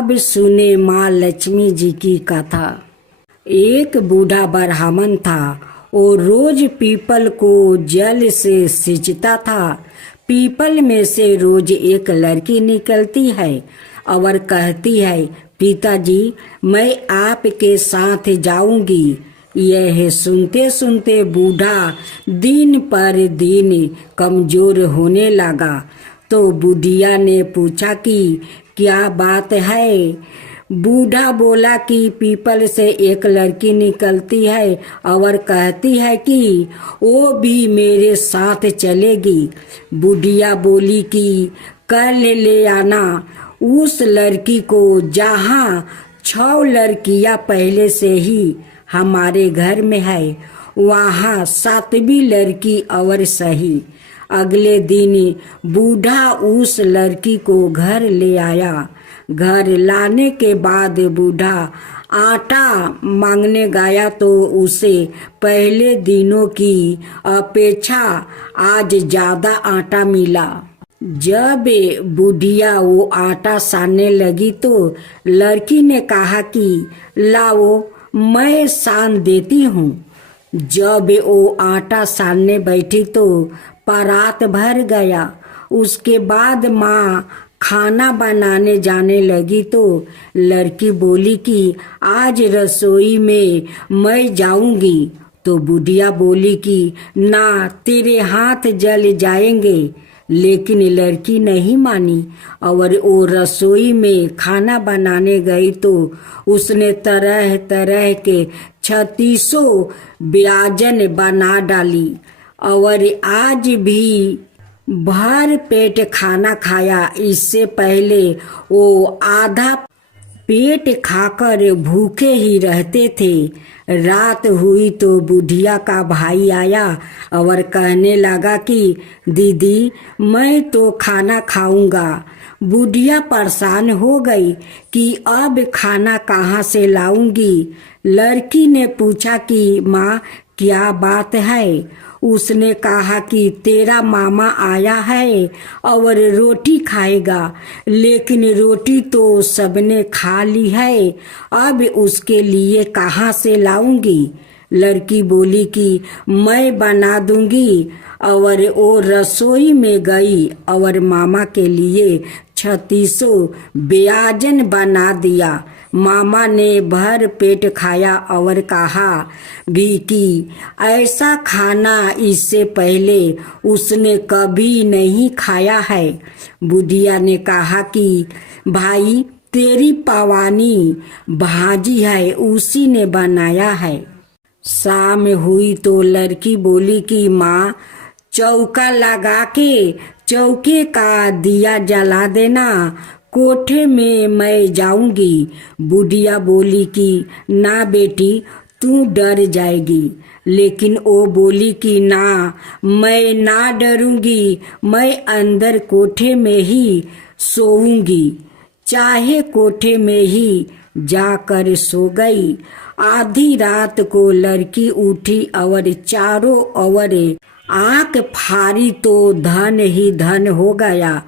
अब सुने माँ लक्ष्मी जी की कथा। एक बूढ़ा ब्राह्मण था। वो रोज पीपल को जल से सींचता था। पीपल में से रोज एक लड़की निकलती है और कहती है, पिताजी मैं आपके साथ जाऊंगी। यह सुनते सुनते बूढ़ा दिन पर दिन कमजोर होने लगा। तो बुढ़िया ने पूछा कि क्या बात है। बूढ़ा बोला कि पीपल से एक लड़की निकलती है और कहती है कि वो भी मेरे साथ चलेगी। बुढ़िया बोली कि कल ले आना उस लड़की को, जहाँ 6 लड़कियां पहले से ही हमारे घर में है, वहाँ 7वीं लड़की और सही। अगले दिन बूढ़ा उस लड़की को घर ले आया। घर लाने के बाद बूढ़ा आटा मांगने गया तो उसे पहले दिनों की अपेक्षा आज ज्यादा आटा मिला। जब बुढ़िया वो आटा सानने लगी तो लड़की ने कहा कि लाओ मैं सान देती हूँ। जब वो आटा सानने बैठी तो परात भर गया। उसके बाद माँ खाना बनाने जाने लगी तो लड़की बोली कि आज रसोई में मैं जाऊंगी। तो बुढ़िया बोली कि ना, तेरे हाथ जल जाएंगे। लेकिन लड़की नहीं मानी और वो रसोई में खाना बनाने गई तो उसने तरह तरह के 36 व्यंजन बना डाली और आज भी भर पेट खाना खाया। इससे पहले वो आधा पेट खाकर भूखे ही रहते थे। रात हुई तो बुढ़िया का भाई आया और कहने लगा कि दीदी मैं तो खाना खाऊंगा। बुढ़िया परेशान हो गई कि अब खाना कहाँ से लाऊंगी। लड़की ने पूछा कि माँ क्या बात है। उसने कहा कि तेरा मामा आया है और रोटी खाएगा, लेकिन रोटी तो सबने खा ली है, अब उसके लिए कहाँ से लाऊंगी। लड़की बोली कि मैं बना दूंगी और वो रसोई में गई और मामा के लिए 36 व्यंजन बना दिया। मामा ने भर पेट खाया और कहा भी कि ऐसा खाना इससे पहले उसने कभी नहीं खाया है। बुढ़िया ने कहा कि भाई तेरी पवानी भाजी है, उसी ने बनाया है। शाम हुई तो लड़की बोली कि माँ चौका लगा के चौके का दिया जला देना, कोठे में मैं जाऊंगी। बुढ़िया बोली कि ना बेटी तू डर जाएगी। लेकिन वो बोली कि ना, मैं ना डरूंगी, मैं अंदर कोठे में ही सोऊंगी। चाहे कोठे में ही जाकर सो गई। आधी रात को लड़की उठी और चारों ओर आंख फाड़ी तो धन ही धन हो गया।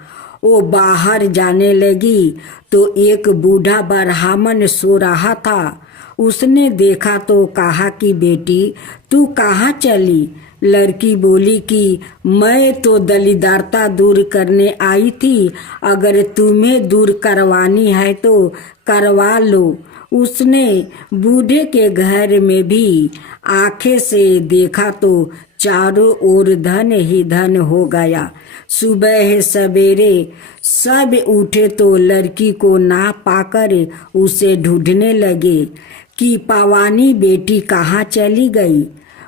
वो बाहर जाने लगी तो एक बूढ़ा ब्राह्मण सो रहा था। उसने देखा तो कहा कि बेटी तू कहाँ चली। लड़की बोली कि मैं तो दरिद्रता दूर करने आई थी, अगर तुम्हें दूर करवानी है तो करवा लो। उसने बूढ़े के घर में भी आंखें से देखा तो चारों ओर धन ही धन हो गया। सुबह सवेरे सब उठे तो लड़की को ना पाकर उसे ढूंढने लगे कि पवानी बेटी कहाँ चली गई।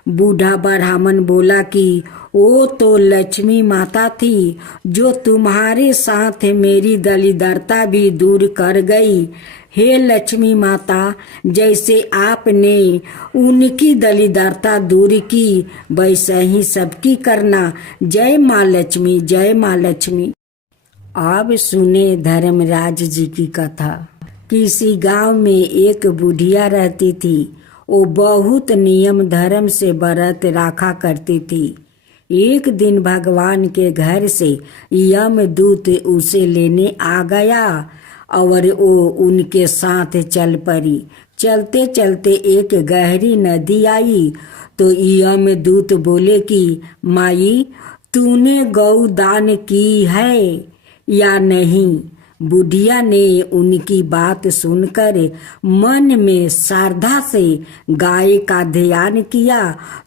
बूढ़ा ब्राह्मण बोला कि वो तो लक्ष्मी माता थी जो तुम्हारे साथ मेरी दरिद्रता भी दूर कर गई। हे लक्ष्मी माता, जैसे आपने उनकी दरिद्रता दूर की वैसे ही सबकी करना। जय माँ लक्ष्मी, जय माँ लक्ष्मी। अब सुने धर्मराज जी की कथा। किसी गांव में एक बुढ़िया रहती थी। वो बहुत नियम धर्म से व्रत रखा करती थी। एक दिन भगवान के घर से यमदूत उसे लेने आ गया और वो उनके साथ चल पड़ी। चलते चलते एक गहरी नदी आई तो यमदूत बोले कि माई, तूने गौ दान की है या नहीं? बुढ़िया ने उनकी बात सुनकर मन में श्रद्धा से गाय का ध्यान किया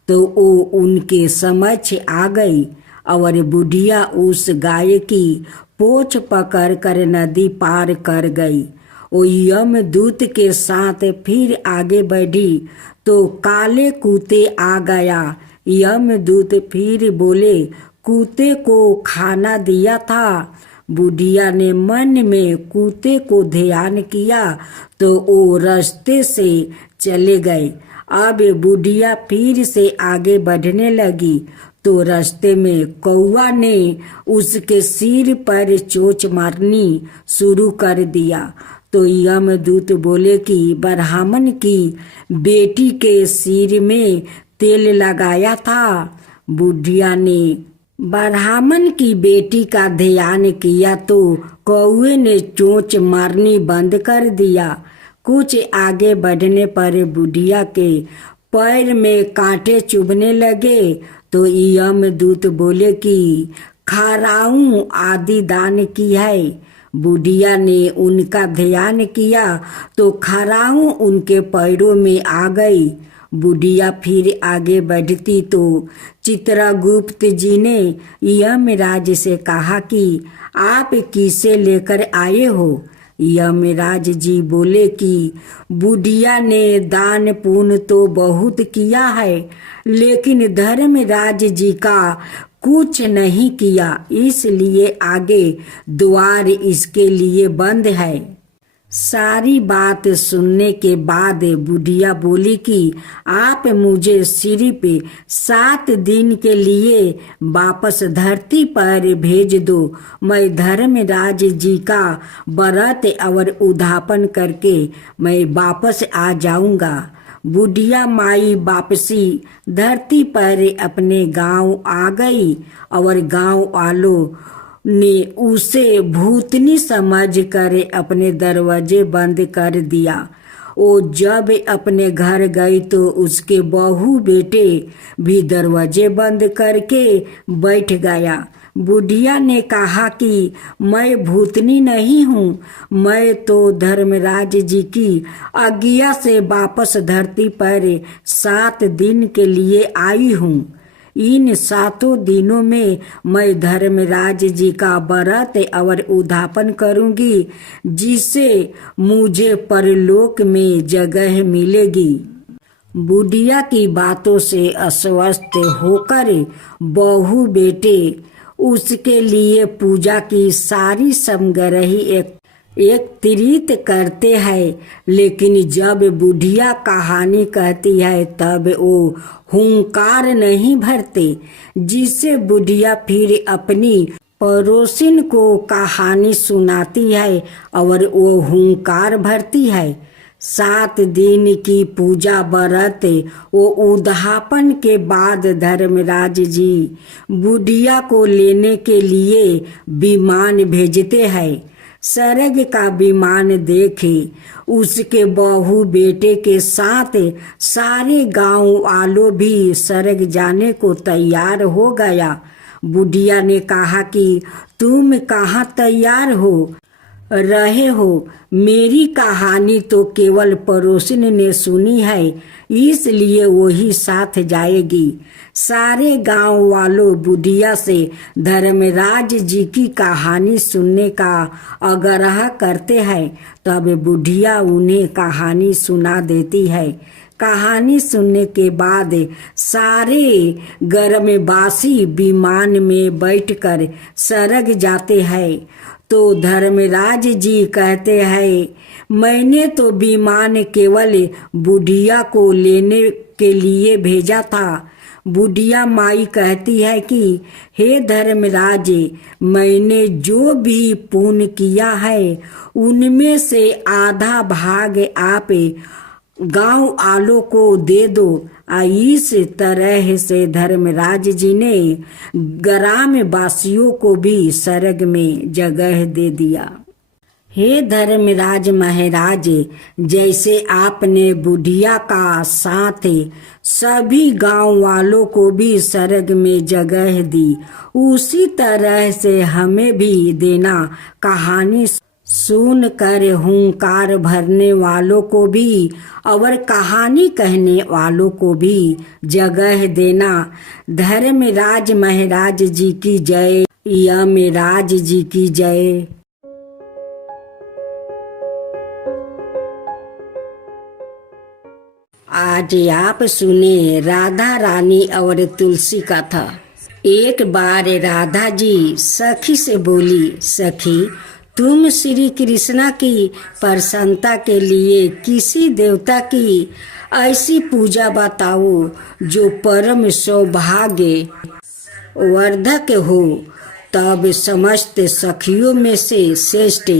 तो वो उनके समक्ष आ गई और बुढ़िया उस गाय की पोछ पकड़ कर नदी पार कर गई। वो यमदूत के साथ फिर आगे बढ़ी तो काले कुत्ते आ गया। यमदूत फिर बोले, कुत्ते को खाना दिया था। बुढ़िया ने मन में कुत्ते को ध्यान किया तो वो रास्ते से चले गए। अब बुढ़िया फिर से आगे बढ़ने लगी तो रास्ते में कौवा ने उसके सिर पर चोंच मारनी शुरू कर दिया। तो यमदूत बोले कि ब्राह्मण की बेटी के सिर में तेल लगाया था। बुढ़िया ने ब्राह्मण की बेटी का ध्यान किया तो कौवे ने चोंच मारनी बंद कर दिया। कुछ आगे बढ़ने पर बुढ़िया के पैर में कांटे चुभने लगे तो यमदूत बोले कि खराऊ आदि दान की है। बुढ़िया ने उनका ध्यान किया तो खराऊ उनके पैरों में आ गई। बुढ़िया फिर आगे बढ़ती तो चित्रगुप्त जी ने यमराज से कहा कि आप किसे लेकर आए हो? यमराज जी बोले कि बुढ़िया ने दान पुण्य तो बहुत किया है, लेकिन धर्मराज जी का कुछ नहीं किया, इसलिए आगे द्वार इसके लिए बंद है। सारी बात सुनने के बाद बुढ़िया बोली कि आप मुझे सिर्फ 7 दिन के लिए वापस धरती पर भेज दो। मैं धर्मराज जी का व्रत और उद्यापन करके मैं वापस आ जाऊंगा। बुढ़िया माई वापसी धरती पर अपने गांव आ गई और गांव वालों ने उसे भूतनी समझ कर अपने दरवाजे बंद कर दिया। वो जब अपने घर गई तो उसके बहू बेटे भी दरवाजे बंद करके बैठ गया। बुढ़िया ने कहा कि मैं भूतनी नहीं हूँ, मैं तो धर्मराज जी की आज्ञा से वापस धरती पर 7 दिन के लिए आई हूँ। इन 7 दिनों में मैं धर्मराज जी का व्रत और उद्यापन करूंगी, जिससे मुझे परलोक में जगह मिलेगी। बुढ़िया की बातों से अस्वस्थ होकर बहू बेटे उसके लिए पूजा की सारी सामग्री एकत्रित करते हैं, लेकिन जब बुढ़िया कहानी कहती है तब वो हुंकार नहीं भरते, जिससे बुढ़िया फिर अपनी पड़ोसिन को कहानी सुनाती है और वो हुंकार भरती है। 7 दिन की पूजा व्रत वो उद्यापन के बाद धर्मराज जी बुढ़िया को लेने के लिए विमान भेजते हैं। सरग का विमान देखे उसके बहू बेटे के साथ सारे गांव वालों भी सरग जाने को तैयार हो गया। बुढ़िया ने कहा कि तुम कहाँ तैयार हो रहे हो? मेरी कहानी तो केवल पड़ोसिन ने सुनी है, इसलिए वही साथ जाएगी। सारे गांव वालों बुढ़िया से धर्मराज जी की कहानी सुनने का आग्रह करते हैं। तब बुढ़िया उन्हें कहानी सुना देती है। कहानी सुनने के बाद सारे ग्रामवासी विमान में बैठकर सरग जाते हैं। तो धर्मराज जी कहते हैं, मैंने तो विमान केवल बुढ़िया को लेने के लिए भेजा था। बुढ़िया माई कहती है कि हे धर्मराज, मैंने जो भी पुण्य किया है उनमें से आधा भाग आप गांव वालों को दे दो। इस तरह से धर्मराज जी ने ग्राम वासियों को भी सरग में जगह दे दिया। हे धर्मराज महाराज, जैसे आपने बुढ़िया का साथ सभी गांव वालों को भी स्वर्ग में जगह दी, उसी तरह से हमें भी देना। कहानी सुनकर हुंकार भरने वालों को भी और कहानी कहने वालों को भी जगह देना। धर्मराज महाराज जी की जय, यमराज जी की जय। आज आप सुने राधा रानी और तुलसी कथा। एक बार राधा जी सखी से बोली, सखी तुम श्री कृष्णा की प्रसन्नता के लिए किसी देवता की ऐसी पूजा बताओ जो परम सौभाग्य वर्धक हो। तब समस्त सखियों में से श्रेष्ठ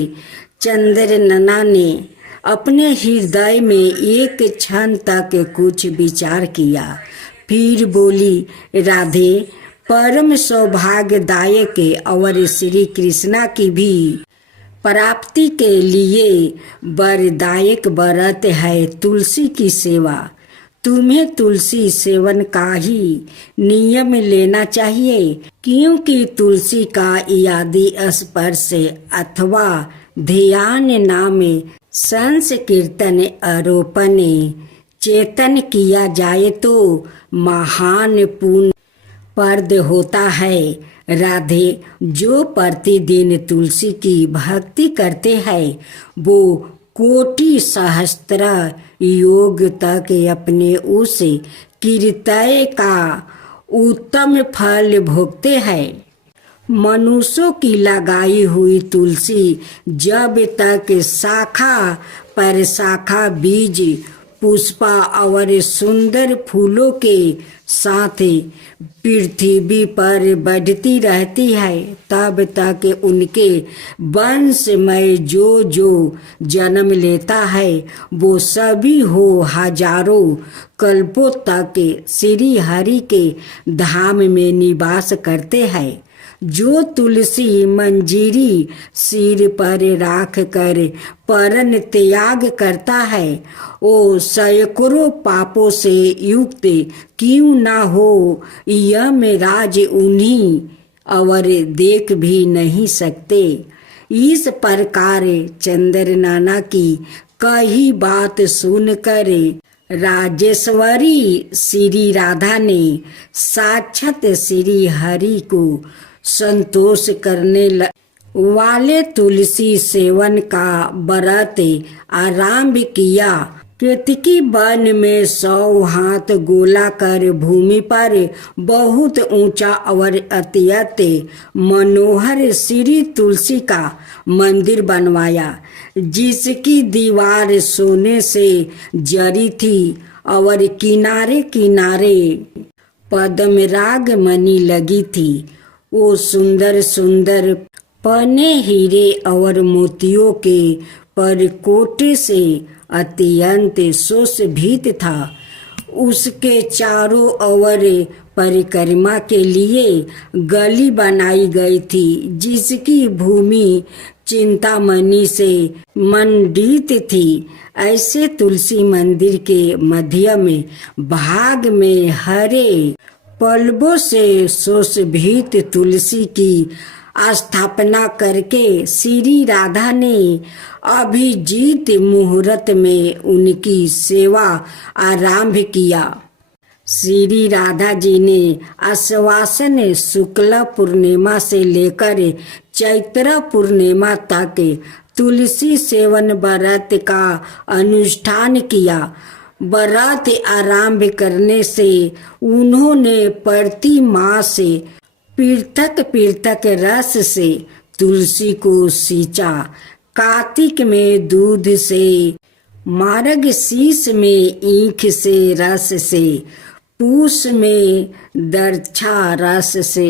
चंद्रनना ने अपने हृदय में एक क्षण तक कुछ विचार किया, फिर बोली, राधे परम सौभाग्यदायक और श्री कृष्णा की भी प्राप्ति के लिए वरदायक व्रत है तुलसी की सेवा। तुम्हें तुलसी सेवन का ही नियम लेना चाहिए, क्योंकि तुलसी का यदि स्पर्श अथवा ध्यान नाम संकीर्तन आरोपण चेतन किया जाए तो महान पुण्य प्रद होता है। राधे जो प्रतिदिन तुलसी की भक्ति करते हैं वो कोटि सहस्त्र योग तक अपने उस कीर्तय का उत्तम फल भोगते हैं। मनुष्यों की लगाई हुई तुलसी जब तक शाखा पर शाखा बीज पुष्पा और सुंदर फूलों के साथ पृथ्वी पर बढ़ती रहती है, तब तक उनके वंश में जो जो जन्म लेता है वो सभी हो हजारों कल्पों तक श्री हरि के धाम में निवास करते हैं। जो तुलसी मंजीरी सिर पर राख कर परन त्याग करता है वो सैकड़ों पापों से युक्त क्यों ना हो, यमराज उन्हीं और देख भी नहीं सकते। इस प्रकार चंद्रनाना की कही बात सुनकर राजेश्वरी श्री राधा ने साक्षात श्री हरि को संतोष करने वाले तुलसी सेवन का व्रत आरंभ किया। केतकी वन में 100 हाथ गोला कर भूमि पर बहुत ऊंचा और अत्यंत मनोहर श्री तुलसी का मंदिर बनवाया, जिसकी दीवार सोने से जरी थी और किनारे किनारे पद्मराग मणि लगी थी। वो सुंदर सुंदर पने हीरे और मोतियों के परकोटे से अत्यंत सुशोभित था। उसके चारों ओर परिक्रमा के लिए गली बनाई गई थी, जिसकी भूमि चिंतामणि से मंडित थी। ऐसे तुलसी मंदिर के मध्य में भाग में हरे पल्लवों से सुशोभित तुलसी की स्थापना करके श्री राधा ने अभिजीत मुहूर्त में उनकी सेवा आरंभ किया। श्री राधा जी ने आश्वासन शुक्ल पूर्णिमा से लेकर चैत्र पूर्णिमा तक तुलसी सेवन व्रत का अनुष्ठान किया। व्रत आरंभ करने से उन्होंने प्रति मास पृथक पृथक रस से तुलसी को सींचा। कार्तिक में दूध से, मार्गशीर्ष में ईख से रस से, पूष में दरछा रस से,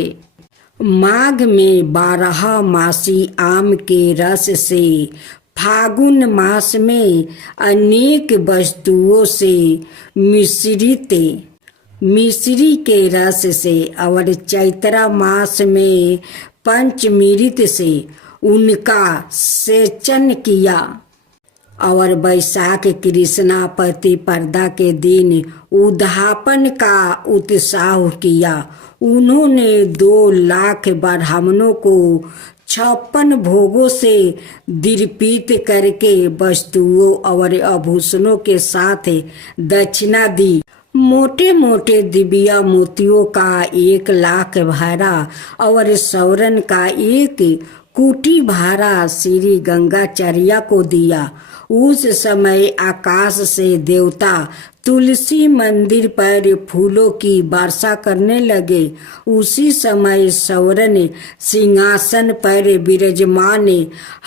माघ में 12 मासी आम के रस से, फागुन मास में अनेक वस्तुओं से मिश्रित मिश्री के रस से और चैत्र मास में पंचमृत से उनका सेचन किया। और बैसाख कृष्णा प्रतिपदा के दिन उद्यापन का उत्साह किया। उन्होंने 2 लाख ब्राह्मणों को 56 भोगों से दीर्पित करके वस्तुओं और आभूषणों के साथ दक्षिणा दी। मोटे मोटे दिव्या मोतियों का 1 लाख भारा और स्वर्ण का 1 कुटी भारा श्री गंगाचार्य को दिया। उस समय आकाश से देवता तुलसी मंदिर पर फूलों की वर्षा करने लगे। उसी समय स्वर्ण सिंहासन पर विराजमान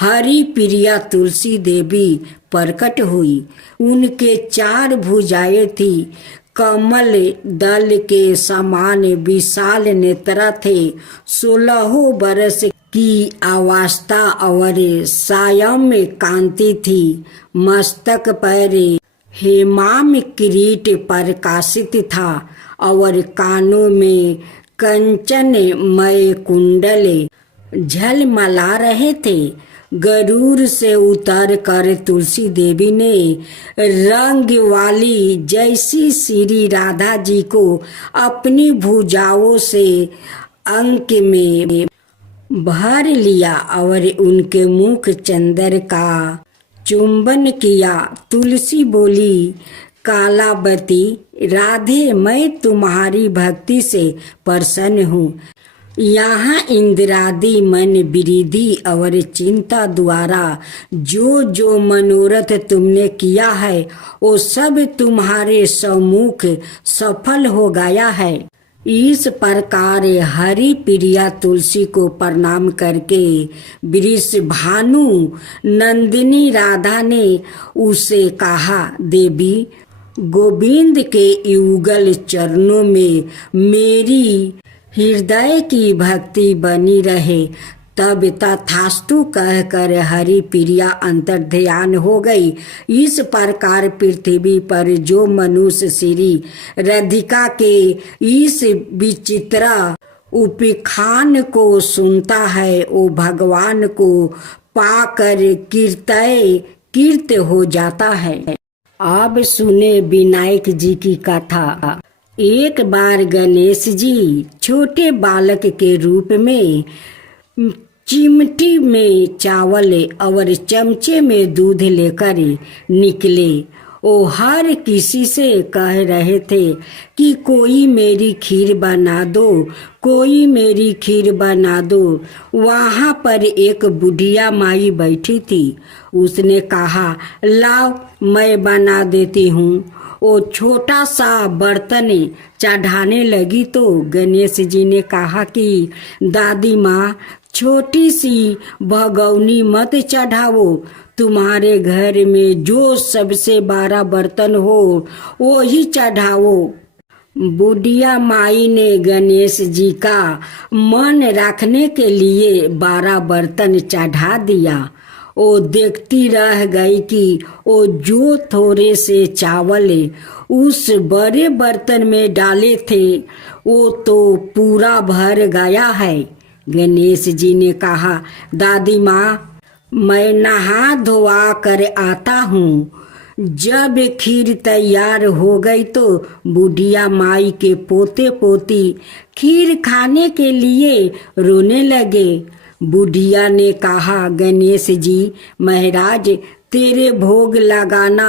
हरि प्रिया तुलसी देवी प्रकट हुई। उनके 4 भुजाएं थी, कमल दल के समान विशाल नेत्र थे। 16 वर्ष की अवस्था और सायम्य कांति थी। मस्तक पर हेमाम किरीट प्रकाशित था और कानों में कंचनमय कुंडल झलमला रहे थे। गरुड़ से उतर कर तुलसी देवी ने रंग वाली जैसी श्री राधा जी को अपनी भुजाओं से अंक में भर लिया और उनके मुख चंदर का चुंबन किया। तुलसी बोली, कालावती राधे, मैं तुम्हारी भक्ति से प्रसन्न हूँ। यहाँ इंद्रादि मन वृद्धि और चिंता द्वारा जो जो मनोरथ तुमने किया है वो सब तुम्हारे सम्मुख सफल हो गया है। इस प्रकार हरि प्रिया तुलसी को प्रणाम करके वृषभानु नंदिनी राधा ने उसे कहा, देवी, गोविंद के युगल चरणों में मेरी हृदय की भक्ति बनी रहे। तब तथास्तु कहकर हरि प्रिया अंतर्ध्यान हो गई। इस प्रकार पृथ्वी पर जो मनुष्य श्री राधिका के इस विचित्र उपाख्यान को सुनता है वो भगवान को पाकर कृत हो जाता है। अब सुने विनायक जी की कथा। एक बार गणेश जी छोटे बालक के रूप में चिमटी में चावल और चमचे में दूध लेकर निकले। वो हर किसी से कह रहे थे कि कोई मेरी खीर बना दो, कोई मेरी खीर बना दो। वहाँ पर एक बुढ़िया माई बैठी थी। उसने कहा, लाओ मैं बना देती हूँ। वो छोटा सा बर्तन चढ़ाने लगी तो गणेश जी ने कहा कि दादी माँ, छोटी सी भगौनी मत चढ़ाओ, तुम्हारे घर में जो सबसे बड़ा बर्तन हो वो ही चढ़ाओ। बुढ़िया माई ने गणेश जी का मन रखने के लिए 12 बर्तन चढ़ा दिया। वो देखती रह गई कि वो जो थोड़े से चावल उस बड़े बर्तन में डाले थे वो तो पूरा भर गया है। गणेश जी ने कहा, दादी माँ, मैं नहा धोआ कर आता हूँ। जब खीर तैयार हो गई तो बुढ़िया माई के पोते पोती खीर खाने के लिए रोने लगे। बुढ़िया ने कहा, गणेश जी महाराज, तेरे भोग लगाना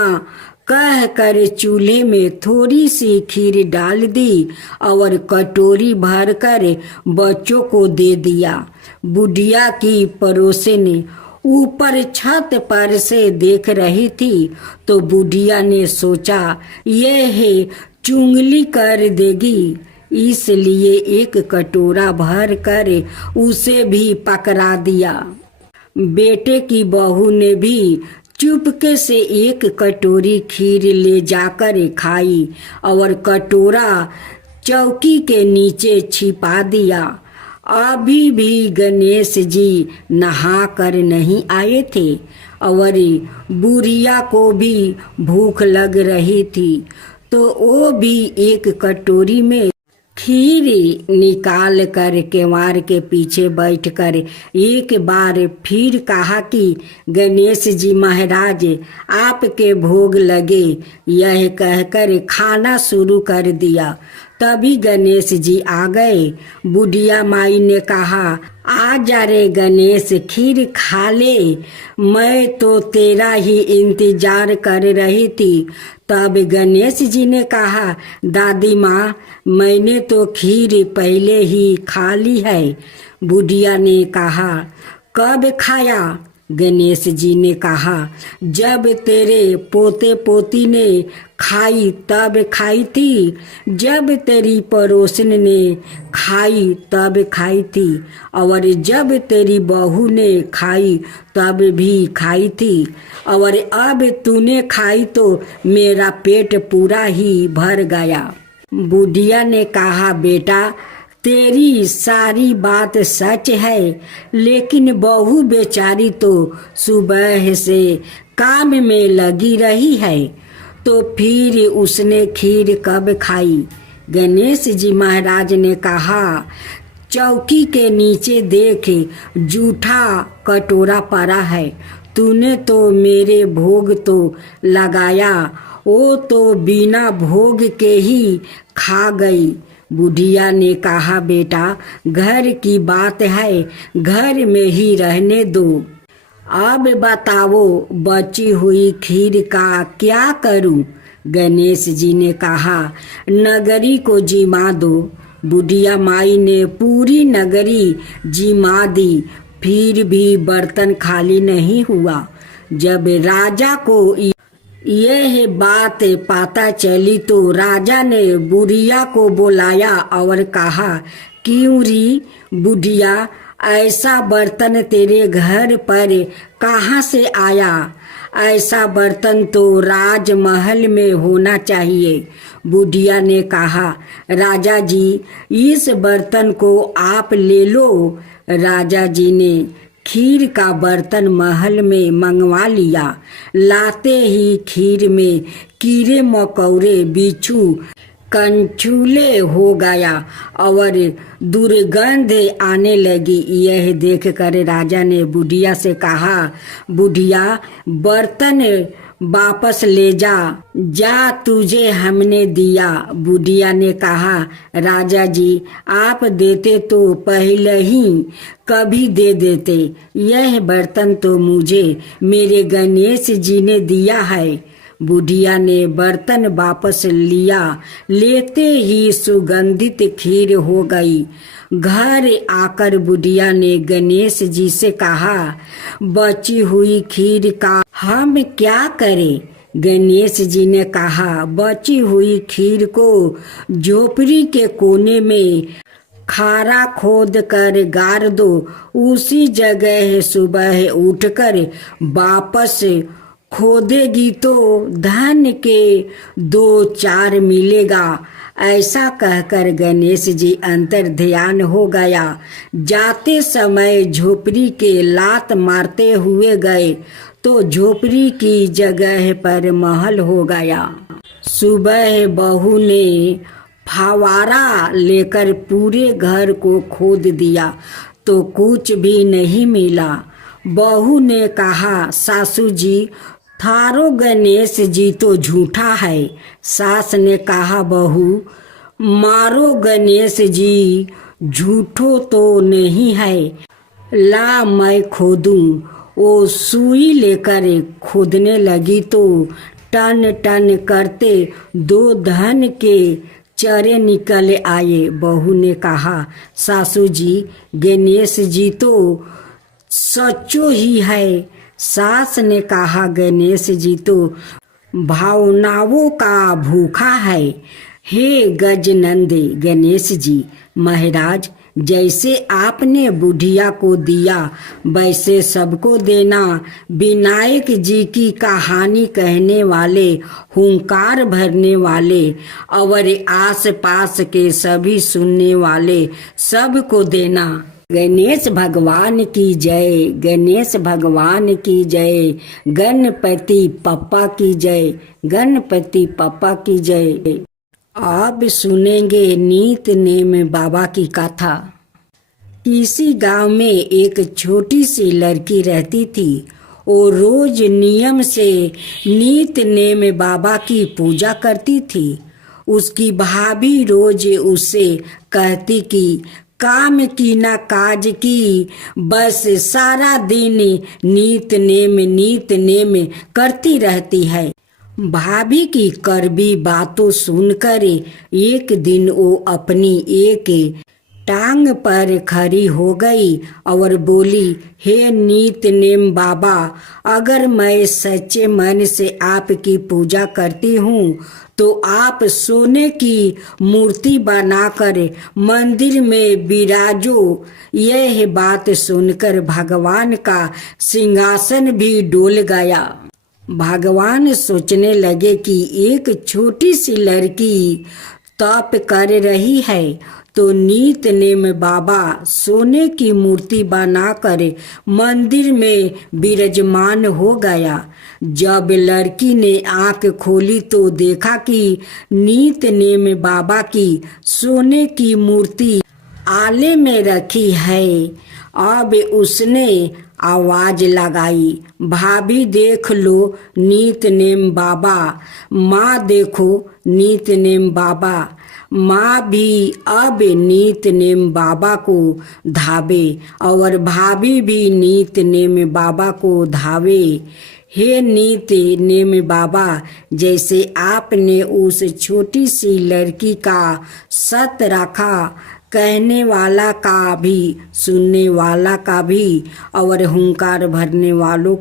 कह कर चूल्हे में थोड़ी सी खीर डाल दी और कटोरी भर कर बच्चों को दे दिया। बुढ़िया की पड़ोसन ऊपर छत पर से देख रही थी तो बुढ़िया ने सोचा यह चुंगली कर देगी, इसलिए एक कटोरा भर कर उसे भी पकड़ा दिया। बेटे की बहू ने भी चुपके से एक कटोरी खीर ले जाकर खाई और कटोरा चौकी के नीचे छिपा दिया। अभी भी गणेश जी नहा कर नहीं आए थे और बुढ़िया को भी भूख लग रही थी तो वो भी एक कटोरी में खीर निकाल कर केवाड़ के पीछे बैठकर एक बार फिर कहा कि गणेश जी महाराज आपके भोग लगे। यह कहकर खाना शुरू कर दिया। तभी गणेश जी आ गए। बुढ़िया माई ने कहा, आ जा रे गणेश, खीर खा ले, मैं तो तेरा ही इंतजार कर रही थी। तब गणेश जी ने कहा, दादी माँ, मैंने तो खीर पहले ही खा ली है। बुढ़िया ने कहा, कब खाया? गणेश जी ने कहा, जब तेरे पोते पोती ने खाई तब खाई थी, जब तेरी पड़ोसन ने खाई तब खाई थी, और जब तेरी बहू ने खाई तब भी खाई थी, और अब तूने खाई तो मेरा पेट पूरा ही भर गया। बुढ़िया ने कहा, बेटा, तेरी सारी बात सच है, लेकिन बहू बेचारी तो सुबह से काम में लगी रही है, तो फिर उसने खीर कब खाई? गणेश जी महाराज ने कहा, चौकी के नीचे देख, जूठा कटोरा पड़ा है, तूने तो मेरे भोग तो लगाया, वो तो बिना भोग के ही खा गई। बुढ़िया ने कहा, बेटा, घर की बात है, घर में ही रहने दो। अब बताओ, बची हुई खीर का क्या करूं? गणेश जी ने कहा, नगरी को जिमा दो। बुढ़िया माई ने पूरी नगरी जिमा दी, फिर भी बर्तन खाली नहीं हुआ। जब राजा को यह बात पता चली तो राजा ने बुढ़िया को बुलाया और कहा, क्यों री बुढ़िया, ऐसा बर्तन तेरे घर पर कहाँ से आया? ऐसा बर्तन तो राजमहल में होना चाहिए। बुढ़िया ने कहा, राजा जी, इस बर्तन को आप ले लो। राजा जी ने खीर का बर्तन महल में मंगवा लिया। लाते ही खीर में कीड़े मकोड़े, बिच्छू, कंचूले हो गया और दुर्गंध आने लगी। यह देखकर राजा ने बुढ़िया से कहा, बुढ़िया, बर्तन वापस ले जा, जा, तुझे हमने दिया। बुढ़िया ने कहा, राजा जी, आप देते तो पहले ही कभी दे देते, यह बर्तन तो मुझे मेरे गणेश जी ने दिया है। बुढ़िया ने बर्तन वापस लिया, लेते ही सुगंधित खीर हो गई। घर आकर बुढ़िया ने गणेश जी से कहा, बची हुई खीर का हम क्या करें? गणेश जी ने कहा, बची हुई खीर को झोपड़ी के कोने में खारा खोद कर गाड़ दो। उसी जगह सुबह उठकर वापस खोदेगी तो धन के 2-4 मिलेगा। ऐसा कहकर गणेश जी अंतर ध्यान हो गया। जाते समय झोपड़ी के लात मारते हुए गए तो झोपड़ी की जगह पर महल हो गया। सुबह बहू ने फवारा लेकर पूरे घर को खोद दिया तो कुछ भी नहीं मिला। बहू ने कहा, सासू जी, थारो गणेश जी तो झूठा है। सास ने कहा, बहू, मारो गणेश जी झूठो तो नहीं है, ला मैं खोदूं। वो सुई लेकर खोदने लगी तो टन टन करते 2 धन के चरे निकल आए। बहू ने कहा, सासू जी, गणेश जी तो सच्चो ही है। सास ने कहा, गणेश जी तो भावनाओं का भूखा है। हे गजनंदे गणेश जी महाराज, जैसे आपने बुढ़िया को दिया वैसे सबको देना। विनायक जी की कहानी कहने वाले, हुंकार भरने वाले और आस पास के सभी सुनने वाले सबको देना। गणेश भगवान की जय, गणेश भगवान की जय, गणपति पप्पा की जय, गणपति पप्पा की जय। अब सुनेंगे नीत नेम बाबा की कथा। किसी गांव में एक छोटी सी लड़की रहती थी। वो रोज नियम से नीत नेम बाबा की पूजा करती थी। उसकी भाभी रोज उससे कहती कि काम की ना काज की, बस सारा दिन नीत नेम करती रहती है। भाभी की कड़वी बातों सुनकर एक दिन वो अपनी एक टांग पर खड़ी हो गई और बोली, हे नीत नेम बाबा, अगर मैं सच्चे मन से आपकी पूजा करती हूँ तो आप सोने की मूर्ति बनाकर मंदिर में विराजो। यह बात सुनकर भगवान का सिंहासन भी डोल गया। भगवान सोचने लगे कि एक छोटी सी लड़की तप कर रही है तो नीत नेम बाबा सोने की मूर्ति बनाकर मंदिर में विराजमान हो गया। जब लड़की ने आंख खोली तो देखा कि नीत नेम बाबा की सोने की मूर्ति आले में रखी है। अब उसने आवाज लगाई, भाभी देख लो नीत नेम बाबा। माँ देखो नीत नेम बाबा। माँ भी अब नीत नेम बाबा को धावे और भाभी भी नीत नेम बाबा को धावे। हे नीत नेम बाबा, जैसे आपने उस छोटी सी लड़की का सत रखा, कहने वाला का भी, सुनने वाला का भी और हुंकार भरने वालों